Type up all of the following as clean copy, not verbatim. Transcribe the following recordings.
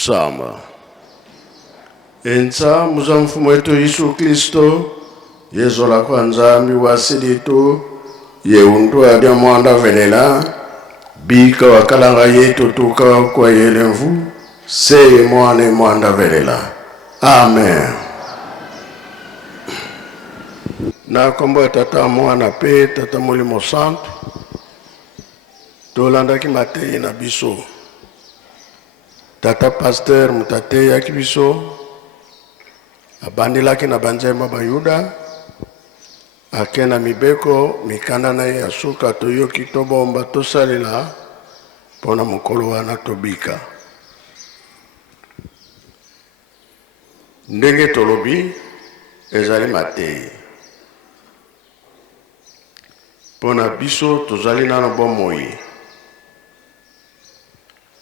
Tusama. Enza muza mfumo wetu Yesu Kristo, Yesu la kwanza miwasili tu, yeundu adia mwanda velela, bika wakalanga yetu tuka kwa yelemvu, se mwane mwanda velela. Amen. Na kombo tata mwana pe, tata mulimo santo, tolanda ki matei na biso. Tata pasteur mutate ya kibiso, abandilaki na banzema bayuda, akena mibeko mikanda na ye asuka toyoki tobomba tosalela pona mokolo wana tobika. Ndenge tolobi ezali matei. Pona biso tozali nano bomoi.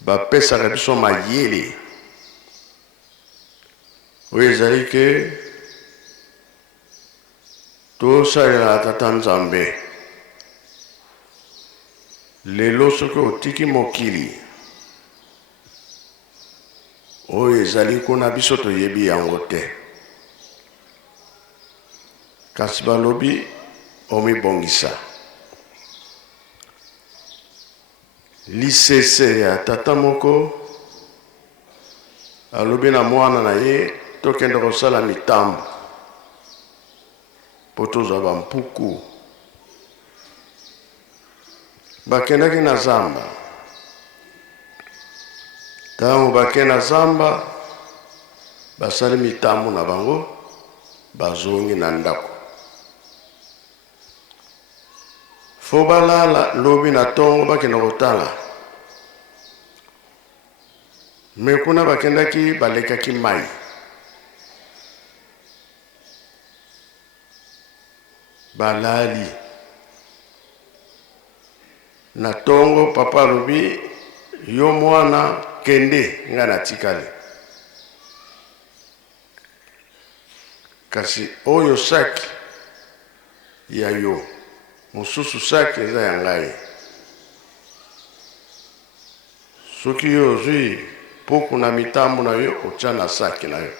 Bapesaka biso mayele. Oyo ezali ke tosalela tata Nzambe. Lelo soki otiki mokili. Oyo ezali kuna biso toyebi yango te. Kasi balobi omibongisa. Lisese ya tata moko alobi na mwana na ye tokende kosala mitambo po tozwa bampuku. Bakendaki na zamba. Tango bake na zamba basali mitambo na bango bazongi na ndako. Fo balala lobi na tongo bakenda kotala. Mekuna bakendaki balekaki mai. Balali. Na tongo papa lobi yo mwana kende nga na tikali. Kasi oyo saki ya yo. Mususu saki eza ya ngai. Soki yo zui puku na mitambo na yo otya na saki na yo.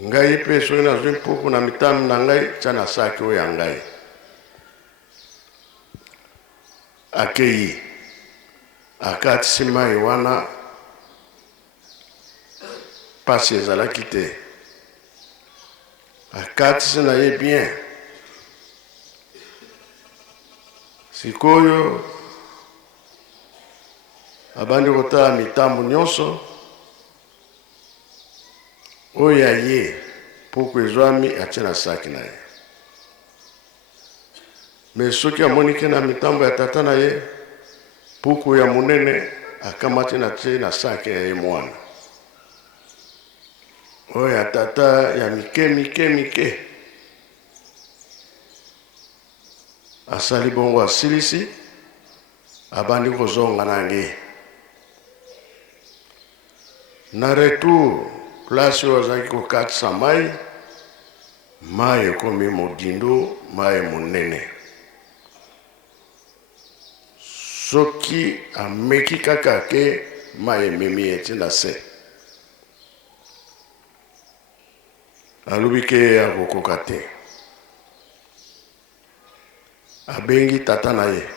Ngai pe soki na zui puku na mitambo na ngai tya na saki oyo ya ngai. Akei. Akatisi mai wana pasi ezalaki te. Akatisi na ye bien. Sikoyo abandi kotala mitambo nyonso oyo ya ye puku ezwami atye na saki na ye. Me soki amonike na mitambo ya tata na ye puku ya munene akamati na tye na saki ya ye mwana. Oyo ya tata ya mike. Asali bongo asilisi abandi kozonga nange. Na retour place oyo azalaki kokatisa mai, mai ekomi modindo, mai munene. Soki ameki kaka ke mai ememi eti na se. Alubi ke akokoka te. Abengi tata na ye.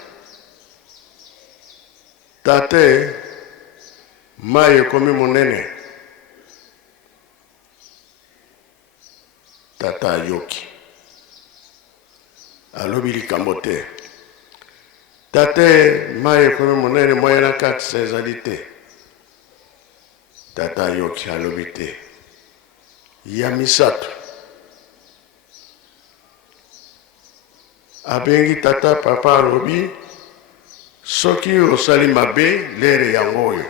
Tate, mai ekomi munene. Tata ayoki. Alobi likambo te. Tate, mai ekomi munene moya na katisa ezali te. Tata ayoki alobi te. Ya misato. Abengi tata papa alobi soki osali mabe lere yango oyo.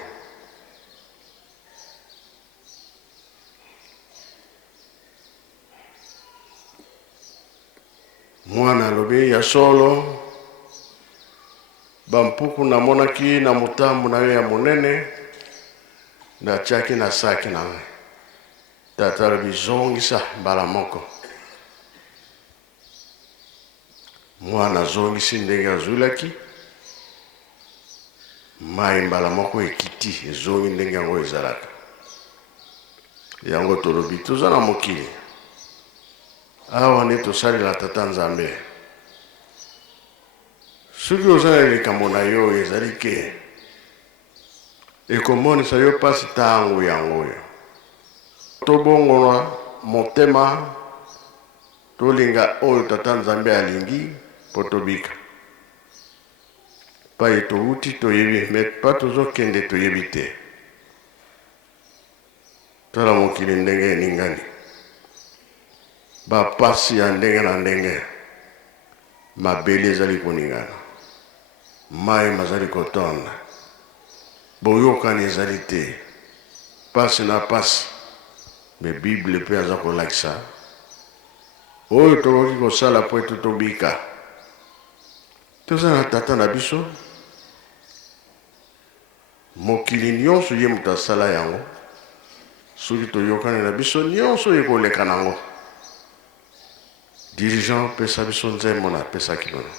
Mwana alobi ya solo bampuku na monaki na mutambu na yo ya munene na tiaki na saki na we. Tata alobi zongisa mbala moko. Mwana zongisi ndenge azulaki. mai mbala moko ekiti ezongi ndenge yango ezalaka. Yango tolobi toza na mokili awa nde tosalela tata Nzambe. Soki oza na likambo na yo ezali ke ekomonisa yo pasi ntango yango oyo tobongolwa motema tolinga oyo tata Nzambe alingi po tobika. Pa touti toyebi me pa tozokende toyebi te. Tala mokili ndenge eningani, bapasi ya ndenge na ndenge, mabele ezali koningana, mai mazali kotonda, boyokani ezali te, pasi na pasi. Me Bible pe aza kolakisa oyo tokoki kosala po ete tobika. Toza na tata na biso, mokili nyonso ye moto asala yango. Soki toyokani na biso nyonso ekoleka nango. Dirigeant pesa biso nzembo na pesa kinono.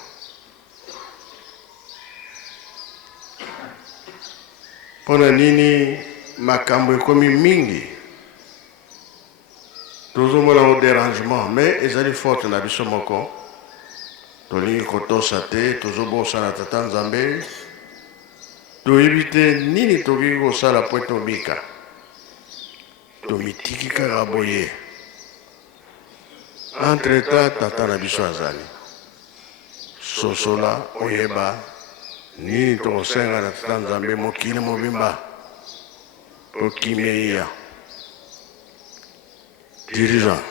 Pona nini makambo ekomi mingi tozomona o dérangement mais ezali forte na biso moko. Tolingi kotosa te tozobosa na tata Nzambe. Toyebi te nini tokoki kosala po tobika. Tomitiki kaka boye. Entre tata na biso azali. Sosola oyeba nini tokosenga na tata Nzambe mokili mobimba. Okimeia. Dirigeant.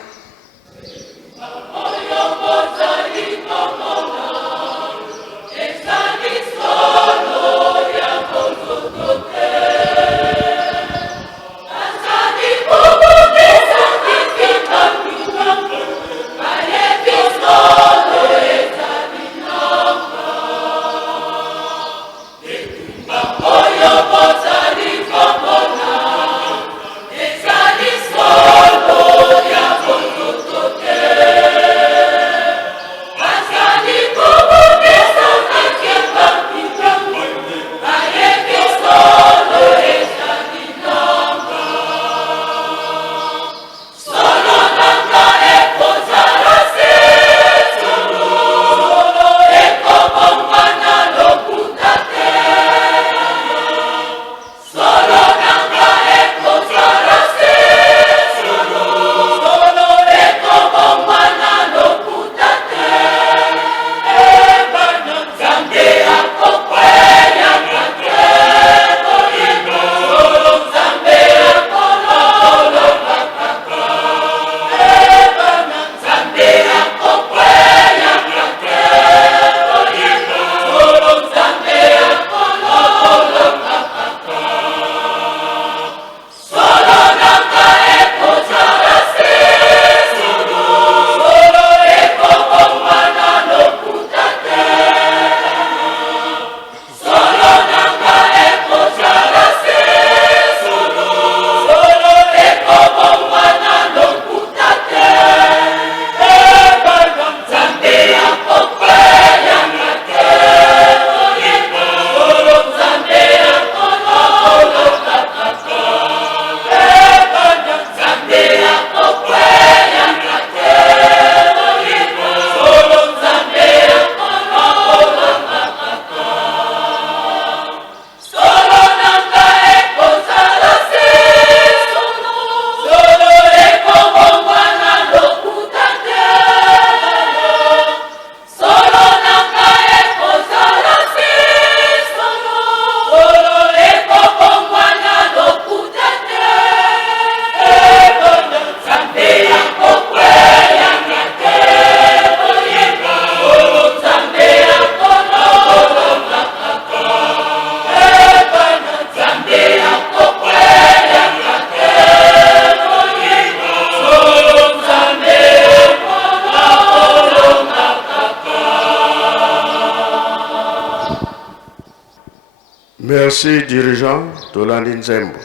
Merci dirigeant Tolandi Nzembo.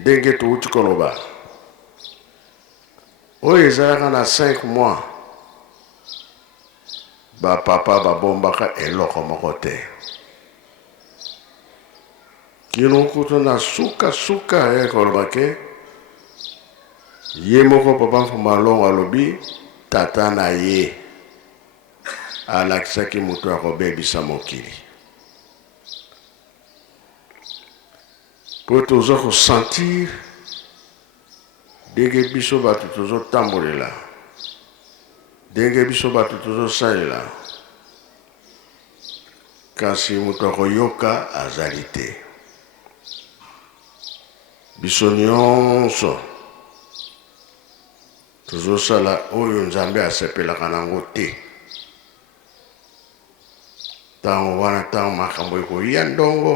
Ndenge touti koloba. Oyo ezalaka na 5 mois. Ba papa ba bombaka eloko moko te. kino kuto na suka kolobake ye moko papa Fumalongo alobi tata na ye alakisaki moto akobebisa mokili po toza kosentir ndenge biso bato tozotambolela ndenge biso bato tozosalela kasi moto akoyoka azali te biso nyonso tozosala oyo nzambe asepelaka nango te ntango wana ntango makambo ekoya ndongo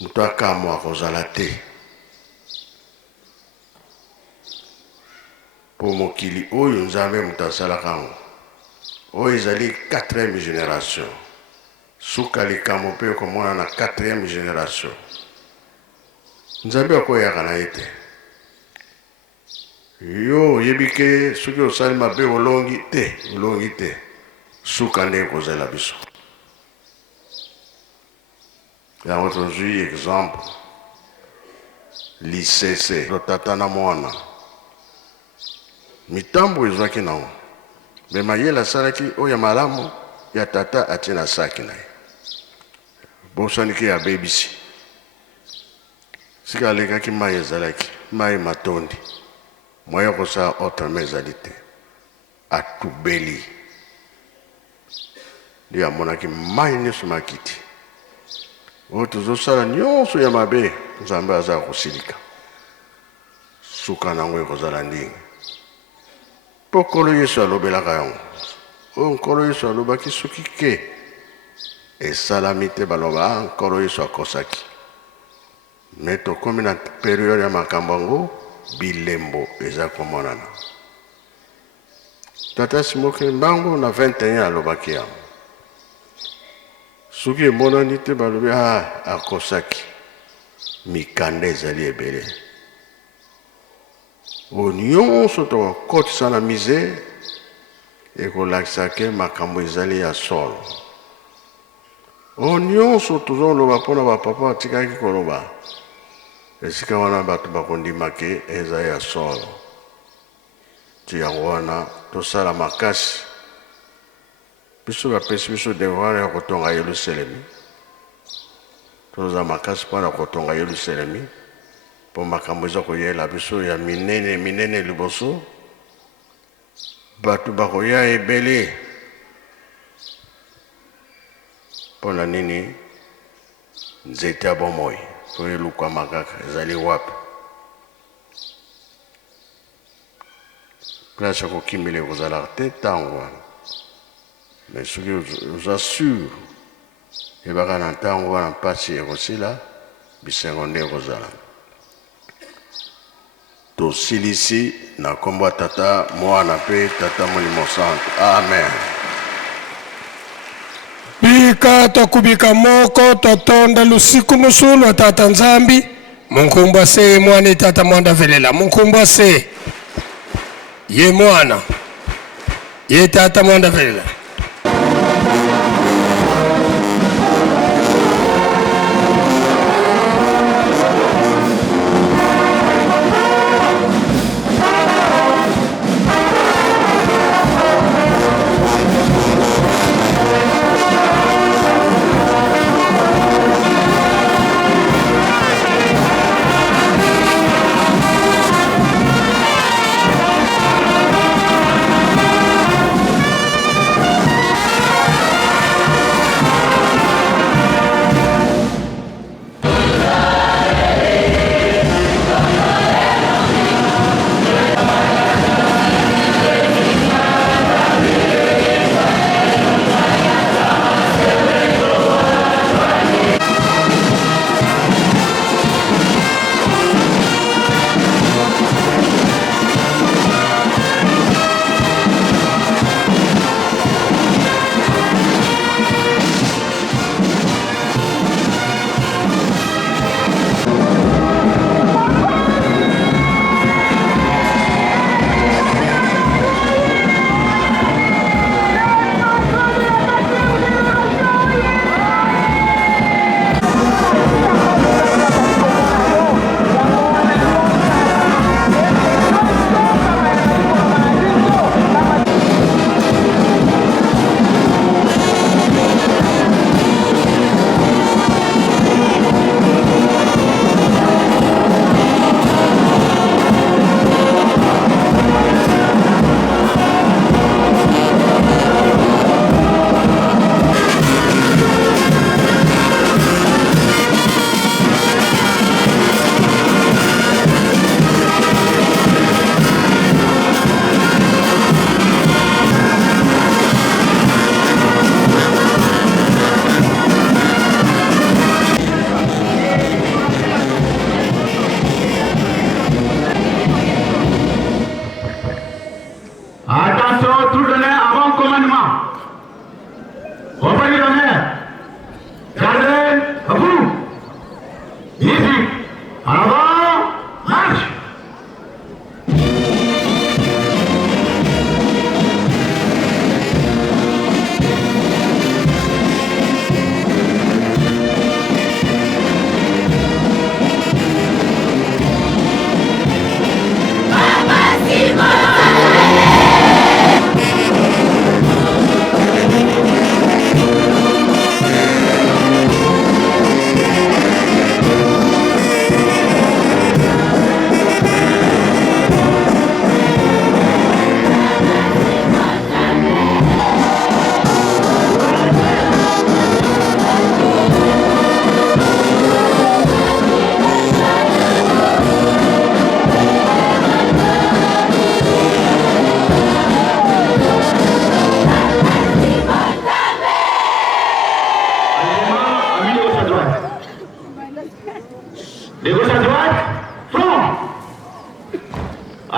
moto akamwa akozala te po mokili oyo nzambe moto asalaka yango oyo ezali 4e génération suka likambo mpe okomona na 4e génération nzambe akoyaka na ye te yo oyebi ke soki osali mabe olongi te suka nde ekozela biso yango tozwi exemple lisese tata na mwana mitambo ezwaki nango me mayele asalaki oyo malamu ya tata atie na saki na ye bosaniki abebisi sika alekaki mai ezalaki mai matondi moya kosala autrement ezali te atubeli nde amonaki mai nyonso makiti oyo tozosala nyonso ya mabe nzambe aza kosilika suka nango ekozala ndenge mpo nkolo yesu alobelaka yango oyo nkolo yesu alobaki soki ke esalami te baloba nkolo yesu akosaki me tokomi na periode ya makambo yango bilembo eza komonana tata simoke mbango na 21 alobaki yango soki emonani te balobi akosaki mikanda ezali ebele oyo nyonso tokokotisa na misere ekolakisa ke makambo ezali ya solo oyo nyonso tozoloba mpona bapapa atikaki koloba esika wana bato bakondima ke eza ya solo ti yango wana tosala makasi biso bapesi biso devoir ya kotonga Yelusalemi toza makasi mpona kotonga Yelusalemi mpo makambo eza koyela biso ya minene liboso bato bakoya ebele mpona nini nzete ya bomoi po elukama kaka ezali wapi place ya kokimela ekozalaka te ntango wana me soki oza sur ebaka na ntango wana mpasi ekosila bisengo nde ekozala tosilisi na kombo ya tata mwana mpe tata molimo santo amen bika tokubika moko totonda lusiku nusu lwa tata nzambi munkumba se mwana tata mwanda velela munkumba se ye mwana ye tata mwanda velela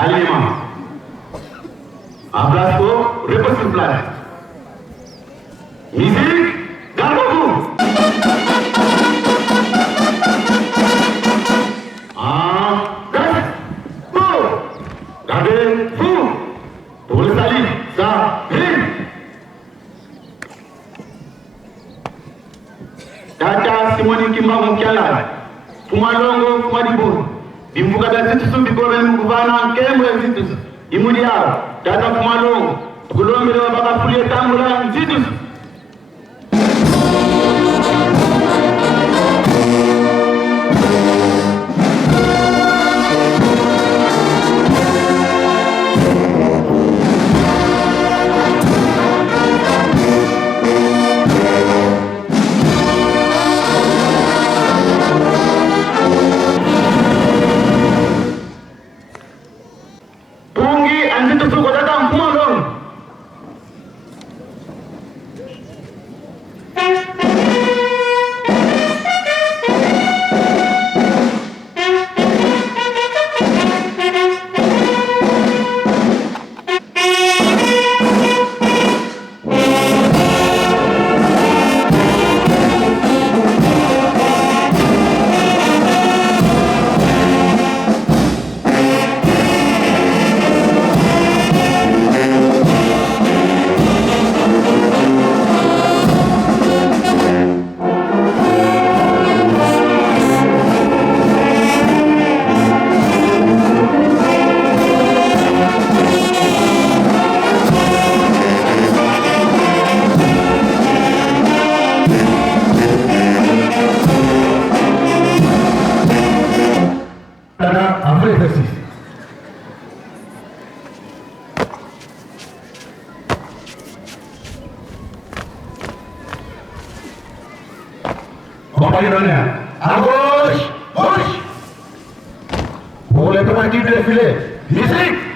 alignement. En place pour repose sur place. Musique, gardez-vous. En place, pour. Gardez-vous. Pour le salut, ça rime. Tata Simoni Kimbangu Kiala. Fumalongo Fumadibun. Bimbuka da zitu bigore mukuvana kemwe zitu. Imudi yao. Tata Fumalongo. Kulombe wa baba fulie tambula zitu. À gauche, gauche. Pour les préparatifs du défilé, musique.